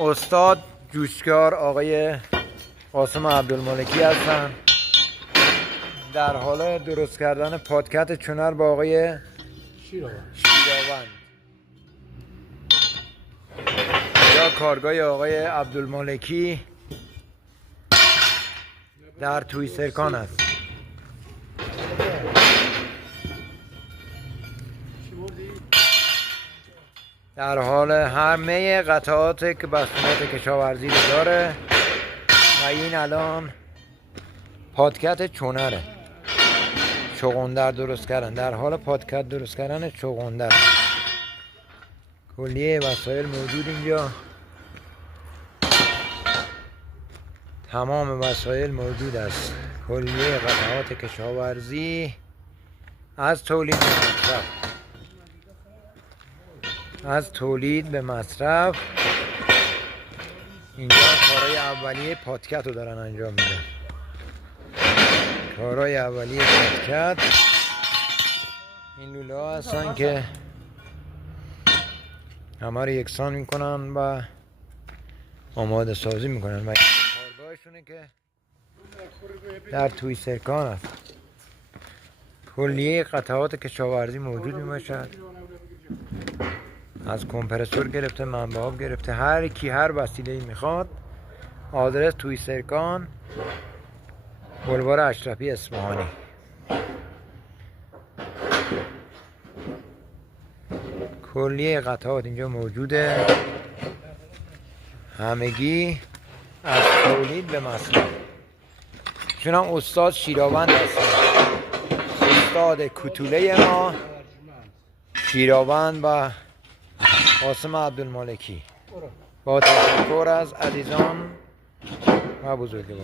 استاد جوشکار آقای قاسم عبدالمالکی هستن در حال درست کردن پادکت چونر با آقای شیراوند. یا کارگاه آقای عبدالمالکی در تویسرکان است. در حال همه قطعات که بستونات کشاورزی رو داره و این الان پادکت چونره، چغندر درست کردن، در حال پادکت درست کردن چغندر. کلیه وسایل موجود اینجا، تمام وسایل موجود است. کلیه قطعات کشاورزی از تولید به مصرف اینجا کارهای اولیه پادکت رو دارن انجام میدن. کارهای اولیه پادکت این لوله ها هستن که همه رو یکسان میکنن و آماده سازی میکنن و کارگاهشونه که در تویسرکان است. کلیه قطعات کشاورزی موجود میباشد، از کمپرسور گرفته، منبع آب گرفته، هر کی هر وسیله‌ای میخواد. آدرس تویسرکان، بلوار اشرفی اصفهانی. کلیه قطعات اینجا موجوده، همگی از تولید به مصرف. چون هم استاد شیراوند هستن، استاد کوتوله ما شیراوند و قاسم عبدالمالکی، با تشکر از عزیزان و بزرگواران.